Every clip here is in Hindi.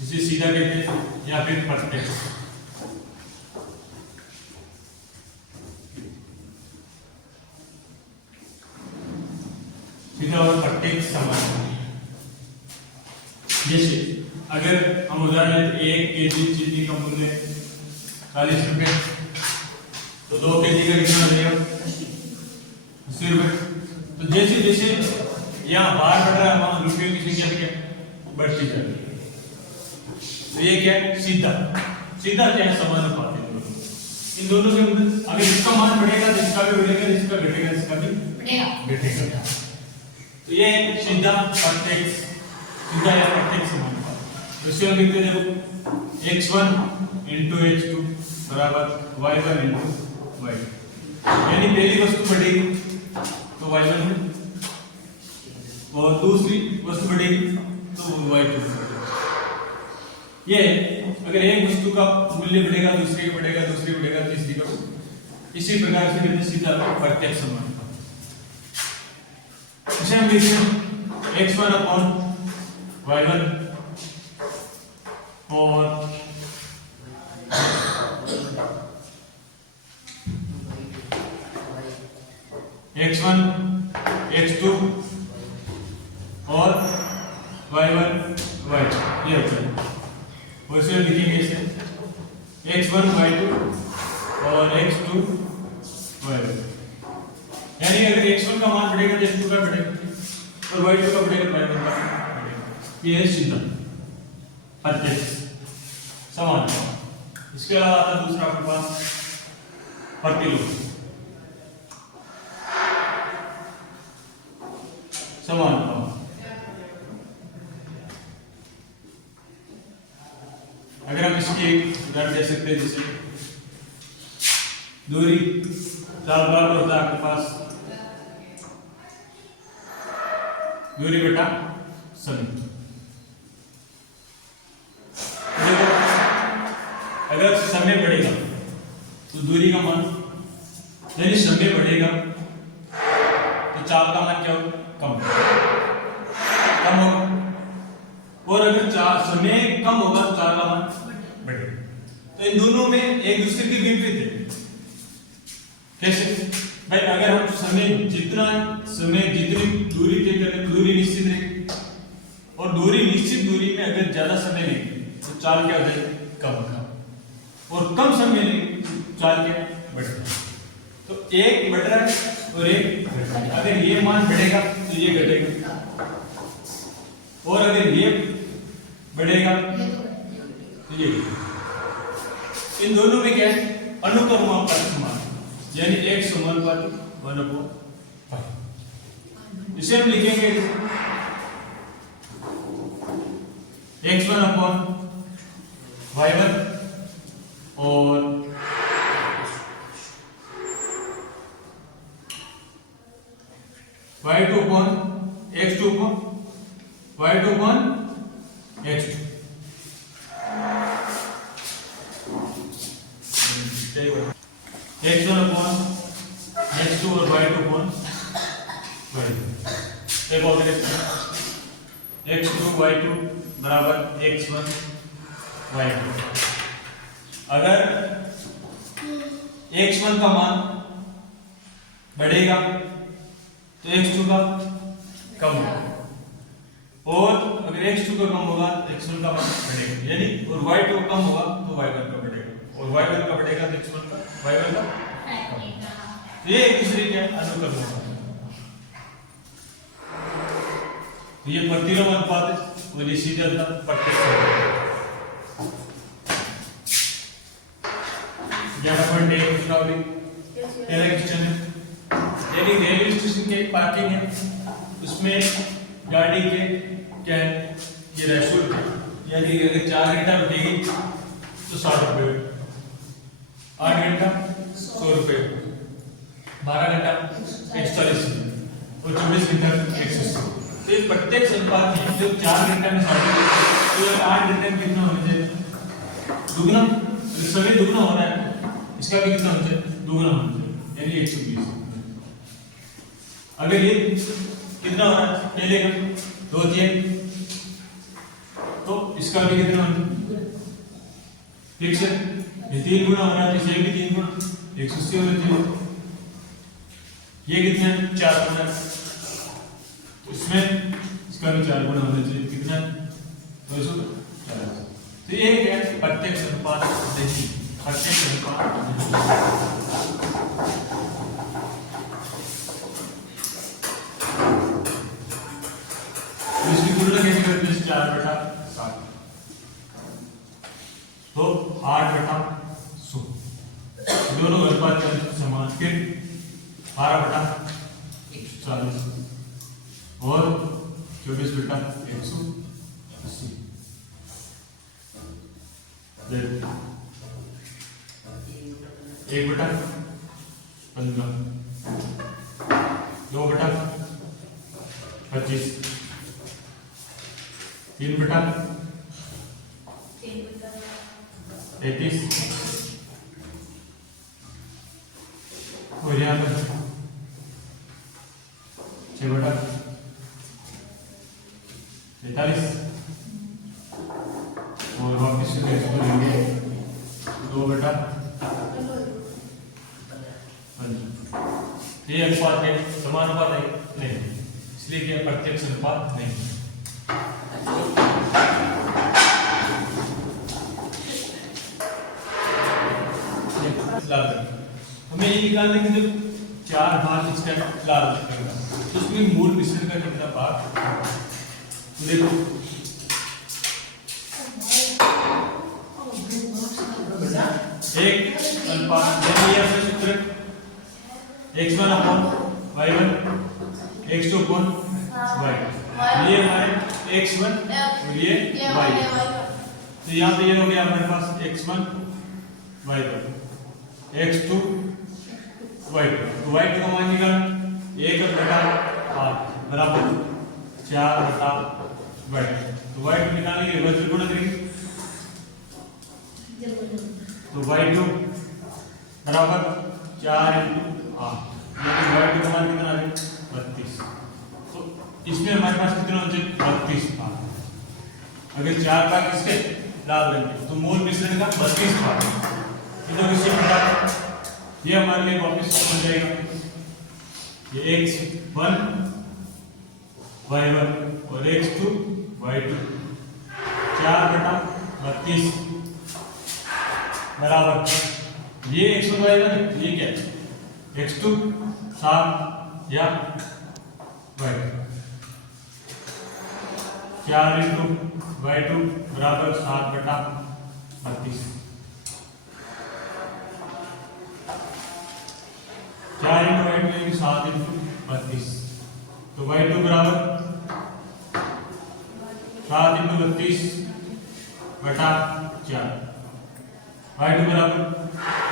जिसे सीधा कहते हैं या फिर प्रत्यक्ष। सीधा और प्रत्यक्ष समानुपाती। जैसे अगर हम उदाहरण लेते 1 केजी चीनी का मूल्य 40 रुपए, तो 2 केजी का कितना हो जाएगा 80 रुपए। तो जैसे जैसे यहाँ बार बढ़ रहा है वहां रुपयों की संख्या क्या बढ़ती जा रही है। तो ये क्या है सीधा। सीधा क्या है समानुपाती। इन दोनों के अगर इसका मान बढ़ेगा तो इसका भी बढ़ेगा, इसका घटेगा इसका भी घटेगा। तो ये सीधा प्रत्यक्ष, सीधा या प्रत्यक्ष समानुपात। तो इसे हम लिखते हैं देखो x1 into h2 बराबर y1 into y2। यानी पहली वस्तु बढ़ेगी तो y1 में और दूसरी वस्तु बढ़ेगी तो y2 में। ये अगर एक वस्तु का मूल्य बढ़ेगा दूसरी का बढ़ेगा, दूसरी बढ़ेगा तीसरी का, इसी प्रकार से कहते हैं सीधा प्रत्यक्ष समानुपात। इसे हम लिखते हैं x1 upon y1 और x1 x2 और y1 y2 ये होता है। वैसे लिखेंगे इसे x1 y2 और x2 y1। यानी अगर x1 का मान बढ़ेगा तो x2 का बढ़ेगा और y2 का बढ़ेगा तो y1 का बढ़ेगा। ये है सीधा प्रत्यक्ष समानुपात। इसके अलावा आता है दूसरा आपके पास प्रतिलोम समानुपात। अगर हम इसकी एक उदाहरण दे सकते हैं, जैसे दूरी 4 बार होता है आपके पास दूरी बटा समय। देखो अगर समय बढ़ेगा तो दूरी का मान, यानी समय बढ़ेगा तो चाल का मान क्या होगा कम होगा। और अगर समय कम होगा तो चाल का मान बढ़ेगा। तो इन दोनों में एक दूसरे के विपरीत है। कैसे भाई, अगर हम जितनी दूरी तय करें दूरी निश्चित रहेगी, और दूरी निश्चित दूरी में अगर ज्यादा समय लेंगे तो चाल क्या हो जाएगी कम होगा, और कम समय लेंगे चाल क्या बढ़ेगा। तो एक बढ़ रहा है और एक घट रहा है। अगर ये मान बढ़ेगा तो ये घटेगा, और अगर ये बढ़ेगा तो ये। इन दोनों में क्या है अनुक्रमानुपात समान, यानी एक समानुपाती 1/5। इसे हम लिखेंगे x1 upon y1 और y2 upon x2 upon y2 upon x2। x1 upon x2 और y2 upon y2। एक और x2 y2 बराबर x1 y2। अगर x1 का मान बढ़ेगा तो x2 का कम होगा, और अगर x2 का कम होगा तो x1 का मान बढ़ेगा, यानी और y2 कम होगा तो y1 का बढ़ेगा, और y1 का बढ़ेगा तो x1 का y1 का कम। ये एक दूसरे के अनुक्रम होगा। तो ये प्रतिलोम अनुपात है और ये सीधा प्रत्यक्ष। 11.1 प्रश्नावली पहला क्वेश्चन है, यानी रेलवे स्टेशन के पार्किंग है, उसमें गाड़ी के क्या है ये रेशो, यानी अगर 4 घंटा रुकेगी तो 60 रुपये, 8 घंटा 100 रुपये, 12 घंटा 140 और 24 घंटा 180। तो ये प्रत्यक्ष अनुपात है। जो 4 घंटा में 60 तो 8 घंटे में कितना होना चाहिए दुगना, समय दुगना हो रहा है, इसका भी कितना होना चाहिए दुगना होना चाहिए, यानी 120। अगर ये कितना हो रहा है पहले का 2 3 तो इसका भी कितना ठीक है, ये 3 गुना होना चाहिए, ये भी 3 गुना 180 होना चाहिए। ये कितना है 4 गुना, तो इसमें इसका भी 4 गुना होना चाहिए, कितना 240। तो ये क्या प्रत्यक्ष अनुपात नहीं, प्रत्यक्ष अनुपात नहीं। तो इसकी तुलना कैसे करते हैं 4/7, तो 8/100 दोनों अनुपात के समान। फिर 12/140 और 24/180 1/15 2/25 3/33 और यहाँ पर 6/43 और वापिस से इसको लेंगे 2/5। ये अनुपात है, समान अनुपात है नहीं, इसलिए क्या प्रत्यक्ष अनुपात नहीं। हमें ये निकालने के लिए 4 भाग इसका लाल रखेगा, तो उसमें मूल मिश्रण का कितना भाग, तो देखो एक अनुपात सूत्र x1/y1 x2/y, ये हमारे x1 और ये y, तो यहाँ पे ये हो गया हमारे पास x1/y1 x2/y2, तो y2 का मान निकाल 1/8 बराबर 4/y, तो y2 निकालने के लिए वज्र गुणा करेंगे, तो y2 बराबर 4 × 8, यानी y2 का मान कितना आ गया 32। तो इसमें हमारे पास कितना होना चाहिए 32 भाग। अगर 4 भाग इसके लाल रंग के, तो मूल मिश्रण का 32 भाग। इधर किसी प्रकार ये हमारे लिए वापस बन जाएगा, ये x1/y1 और x2/y2 4/32 बराबर ये x1/y1, ये क्या है x2 7 या y2, 4 × y2 बराबर 7/32, 4 × y2 यानी 7 × 32, तो y2 बराबर 7 × 32/4, y2 बराबर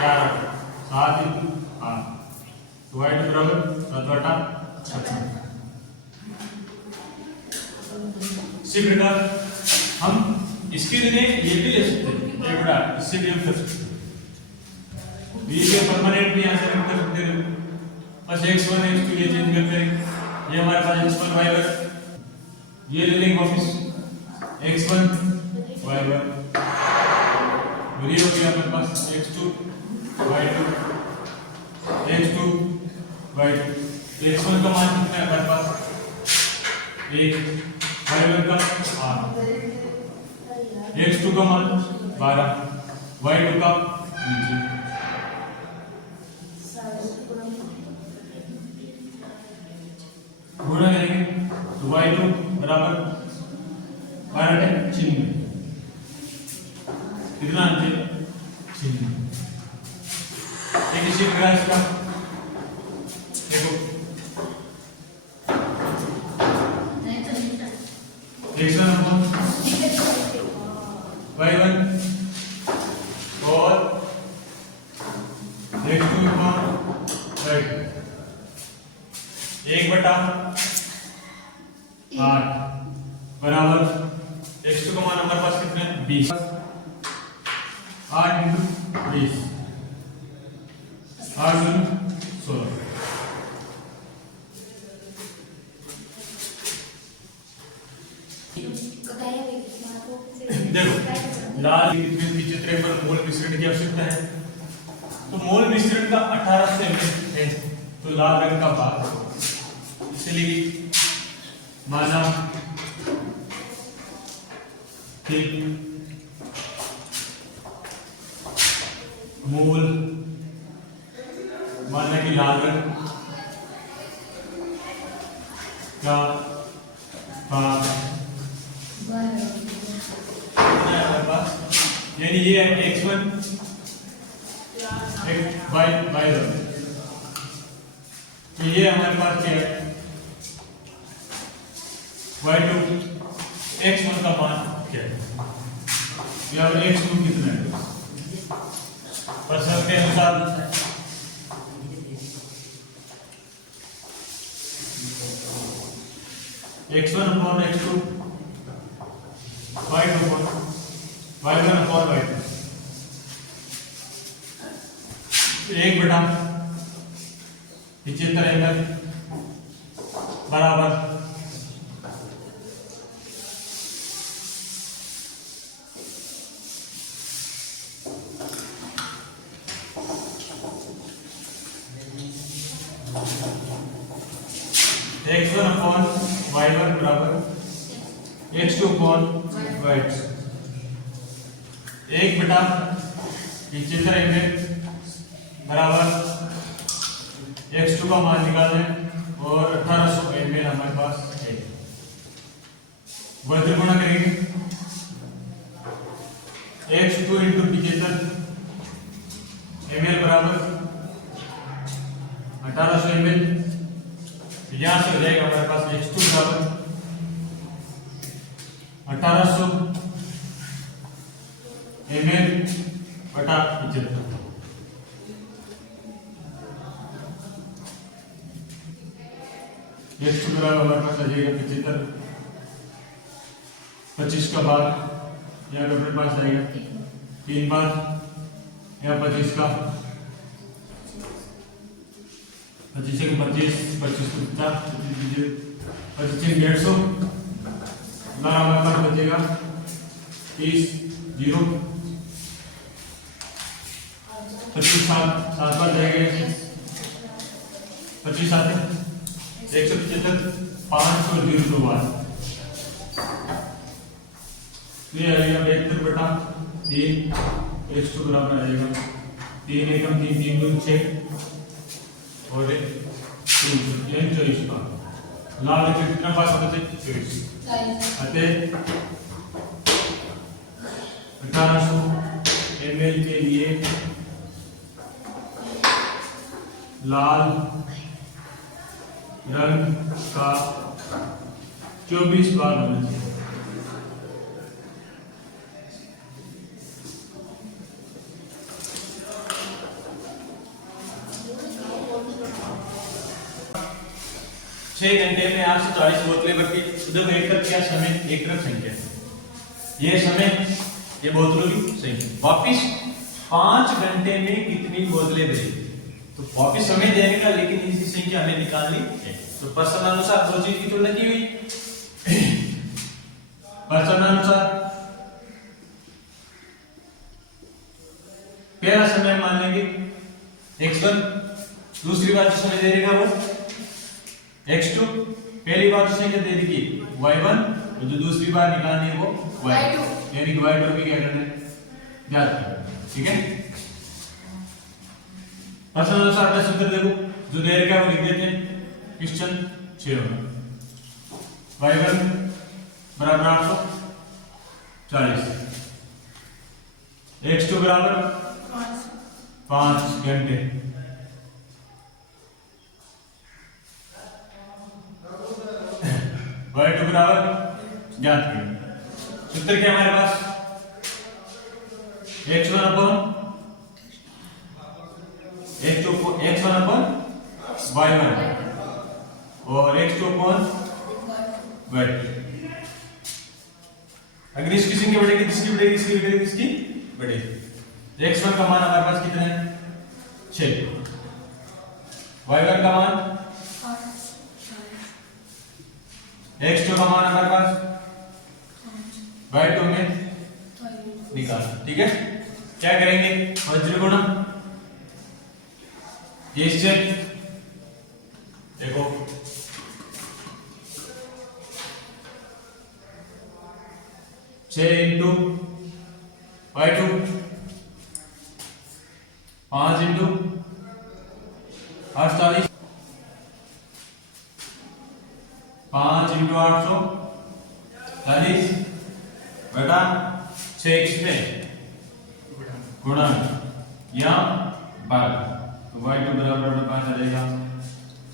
4 7 × 8, तो y2 बराबर 7/56। इसी प्रकार हम इसके लिए ये भी ले सकते हैं, इससे भी हम कर सकते हैं, ये परमानेंट भी यहाँ से हम कर सकते हैं। बस x1 x2 ये चेंज करते हैं, ये हमारे पास x1/y1, ये ले लेंगे वापस x1/y1, और ये हो गया हमारे पास x2/y2 x2/y2, x1 का मान कितना है हमारे पास 1, y1 का 8, x2 का मान 12, y2 का नीचे गुणा करेंगे, तो y2 बराबर 12 चिन्ह कितना अंत चिन्ह। एक इसी प्रकार इसका देखो y1 और x2 1/8 बराबर x2 का मान हमारे पास कितना है 20, 8 × 20 8 × 16, देखो लाल विचित्र पर मूल मिश्रण की आवश्यकता है, तो मूल मिश्रण का 1800 ml है, तो लाल रंग का भाग इसलिए माना कि मूल माना कि लाल रंग का भाग हमारे पास, यानी ये है x1 y1, तो ये हमारे पास क्या है y2, x1 का मान क्या है, यहाँ पर x2 कितना है प्रश्न के अनुसार x1 upon x2 y2 upon y1 upon y2 एक बटा 75 ml बराबर x1 upon y1 बराबर x2 upon y2, एक बटा 75 ml बराबर x2 का मान निकालना है और 1800 ml हमारे पास है, वह त्रिगुणा करेंगे x2 इंटू 75 ml बराबर 1800 ml, यहां से हो जाएगा हमारे पास x2 बराबर 1800 ml बटा 75, x2 बराबर हमारे पास आ जाएगा 75, 25 का भाग यहाँ पे अपने पास आएगा 3 बार, यहाँ 25 का 25 के 25 25 को 50 25 150 ना हमारे पास बचेगा 30 0 25 7 बार जाएगा 25 आते 175 502 बार, ये आएगा 72 बटा 3 x2 बराबर आ जाएगा 3 एकम 3 3 दूनी 6 और 24 का लाल के कितना पास होता है 24 अतः 1800 ml के लिए लाल रंग का 24 बार होना चाहिए। छह घंटे में 840 बोतलें भरती, देखो एक तरफ क्या समय, एक तरफ संख्या, ये समय, ये बोतलों की संख्या, वापिस 5 घंटे में कितनी बोतलें भरी, तो वापिस समय देने का, लेकिन इसी संख्या हमें निकालनी है, तो प्रश्नानुसार दो चीज की तुलना की हुई, प्रश्नानुसार पहला समय मान लेंगे x1, दूसरी बार जो समय दे देगा वो x2, पहली बार जो संख्या दे देगी y1, और जो दूसरी बार निकालनी है वो y2, यानी कि y2 भी क्या करना है याद करना, ठीक है। प्रश्नानुसार का सूत्र देखो, जो दे रखा है वो लिख देते हैं, क्वेश्चन 6 y1 बराबर 840, x2 बराबर 5 घंटे, y2 बराबर ज्ञात करें, सूत्र क्या हमारे पास x1 अपन y1 और x2 अपन y2, अगर इसकी संख्या बढ़ेगी किसकी बढ़ेगी, इसकी बढ़ेगी किसकी बढ़ेगी, x1 का मान हमारे पास कितना है 6, y1 का मान, x2 का मान हमारे पास y2 में निकाल। ठीक है, क्या करेंगे वज्र गुणा इससे देखो 6 इंटू y2 5 इंटू 48 5 इंटू 840 बटा 6 में गुणा या भाग, तो y2 बराबर 5 आ जाएगा।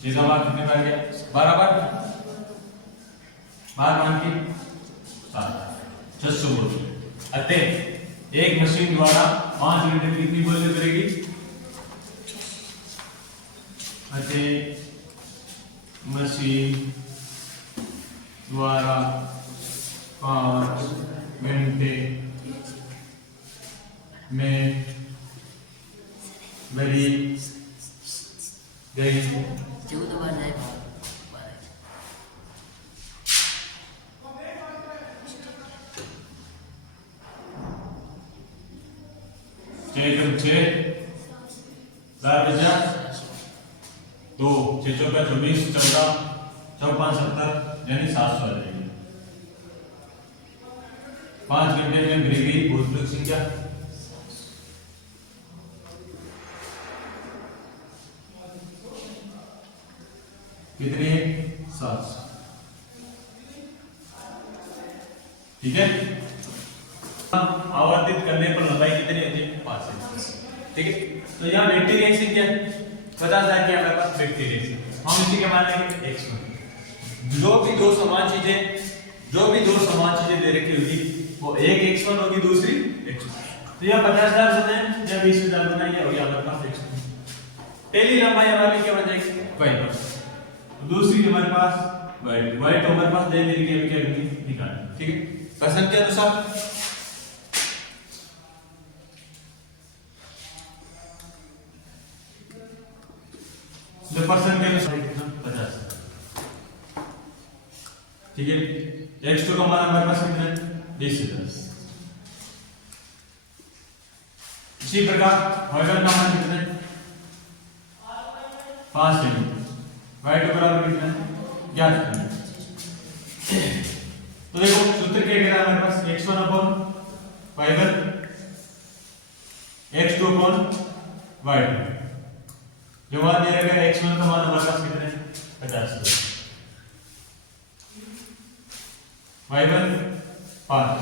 सीधा भाग कितने बार गया 12 बार, 12 मान के 600 बोल। अतः एक मशीन द्वारा 5 लीटर कितनी बोतल करेगी? अतः मशीन द्वारा 5 घंटे में भरी गई 14 बार जाए। दो 6 चौका 24 14 54 70 यानी 700 आ जाएगी। 5 घंटे में भरी गई बोतलों की संख्या कितनी है? 700। ठीक है, आवर्तित करने पर लंबाई कितनी होती है? 5 सेंटीमीटर। ठीक है, तो यहाँ बैक्टीरिया रिएक्शन क्या है? 50,000 की हमारे पास बैक्टीरिया रिएक्शन, हम इसी के मान लेंगे x में। जो भी दो समान चीजें दे रखी होगी वो एक x1 होगी, दूसरी x2। तो यह 50,000 बने या 20,000 बना, ये हो गया हमारे पास x2। पहली लंबाई हमारी क्या बन जाएगी? y1। दूसरी हमारे पास y2 हमारे पास दे दी गई, क्या करनी निकालनी। ठीक है, प्रश्न के अनुसार परसेंट के अनुसार कितना? 50। ठीक है, x2 का मान हमारे पास कितना है? 20,000। इसी प्रकार y1 का मान कितना है? 5 सेंटीमीटर। y2 बराबर कितना है? 11 सेंटीमीटर। तो देखो सूत्र क्या कहता है हमारे पास? x1 upon y1 x2 upon y2। जो मान दे रखा है x1 का मान हमारे पास कितना है? 50,000। y1 5,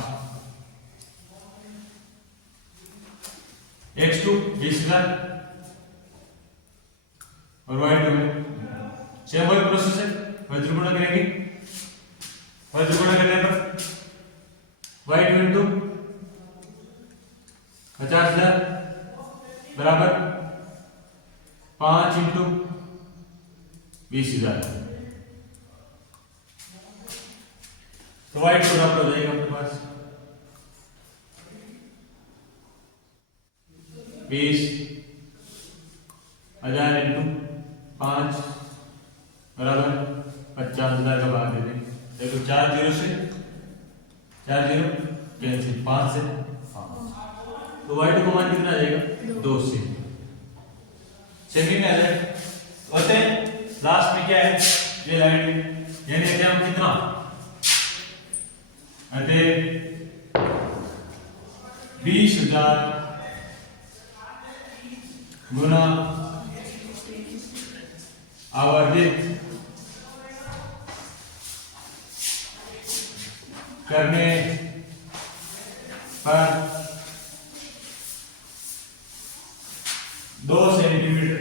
x2 20,000 और y2 में सेम वही प्रोसेस है, वज्र गुणा करेंगे। वज्र गुणा करने पर y2 इंटू 50,000 बराबर 5 इंटू 20,000। तो y2 बराबर हो जाएगा अपने पास 20,000 इंटू 5 बराबर 50,000 का भाग दे देंगे। देखो 4 जीरो से 4 जीरो कैंसिल, 5 से 5। तो y2 का मान कितना आ जाएगा? 2 से सेमी में आ जाएगा। होते लास्ट में क्या है? ये लाइन यानी कि हम कितना अरे 20,000 गुना आवर्धित करने पर 2 सेंटीमीटर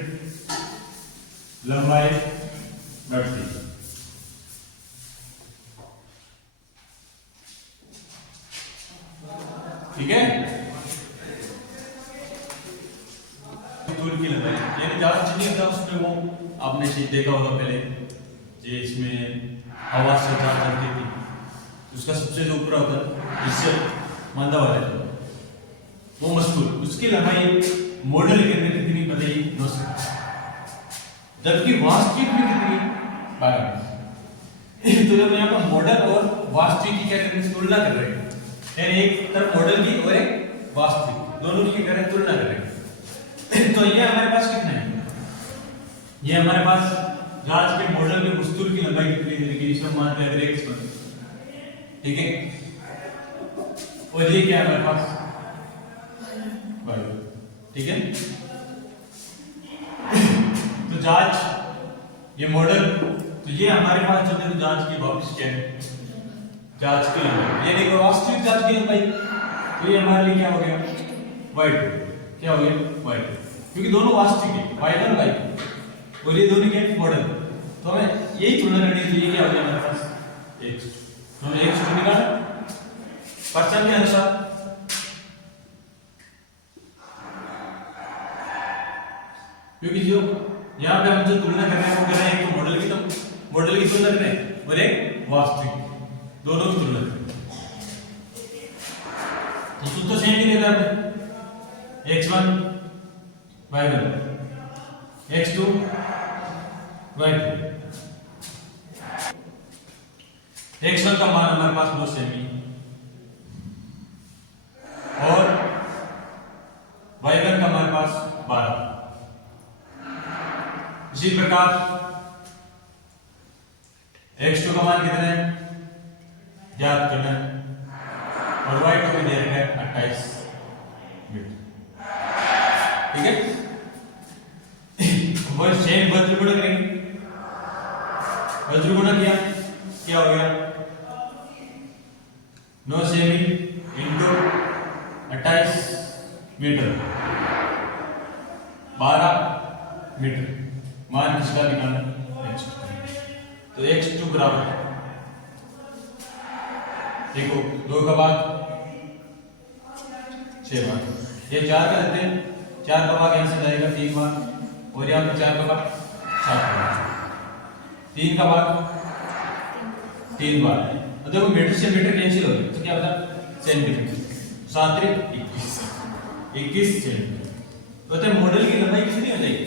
लंबाई बढ़ती। ठीक है, टूल की लंबाई यानी ज्यादा जितनी होता है उसमें वो आपने चीज देखा होगा पहले, जो इसमें हवा से जा करती थी, उसका सबसे जो ऊपर होता है इससे मंदा वाला वो मजबूत, उसकी लंबाई मॉडल के अंदर कितनी बताइए? 9 सेंटीमीटर, जबकि वास्तविक में कितनी? 12। तो जब यहाँ पर मॉडल और वास्तविक की क्या करेंगे? तुलना कर रहे हैं, यानी एक तरफ मॉडल की और एक वास्तविक, दोनों की करें तुलना करें। तो ये हमारे पास कितना है, ये हमारे पास जहाज के मॉडल में बुस्तुल की लंबाई कितनी है, देखिए इसमें मानते हैं x बन, ठीक है। और ये क्या है हमारे पास y, ठीक है। तो जहाज ये मॉडल, तो ये हमारे पास जो है जहाज की वापस क्या है, जहाज की लंबाई, ये देखो वास्तविक जहाज की लंबाई, तो ये हमारे लिए क्या हो गया y2, क्या हो गया y2, क्योंकि दोनों वास्तविक है y1 y2 और ये दोनों के मॉडल, तो हमें यही तुलना करनी है। तो ये क्या हो गया हमारे पास x, तो हमें x को निकाला प्रश्न के अनुसार। क्योंकि जो यहाँ पे हम जो तुलना कर रहे हैं वो कर रहे हैं एक तो मॉडल की, तो मॉडल की तुलना कर रहे हैं और एक वास्तविक, दोनों की तुलना कर रहे हैं। तो सूत्र सेम ही देता है, x1 y1 x2 y2। x1 का मान हमारे पास 2 सेमी और y1 का हमारे पास 12। इसी प्रकार x2 का मान कितना है ज्ञात करना है और y2 भी दे रखा है 28 मीटर, ठीक है। वो सेम वज्र गुणा करेंगे, वज्र गुणा किया क्या हो गया 9 सेमी इंटू 28 मीटर 12 मीटर, मान किसका निकालना x2, तो x2 बराबर देखो 2 का भाग 6 बार, ये 4 का देते हैं, 4 का भाग यहां से जाएगा 3 बार और यहाँ पे 4 का भाग 7 बार, 3 का भाग 3 बार। तो देखो मीटर से मीटर कैंसिल हो गया, तो क्या होता सेंटीमीटर, 7 3 21 सेंटीमीटर। तो मॉडल की लंबाई कितनी हो जाएगी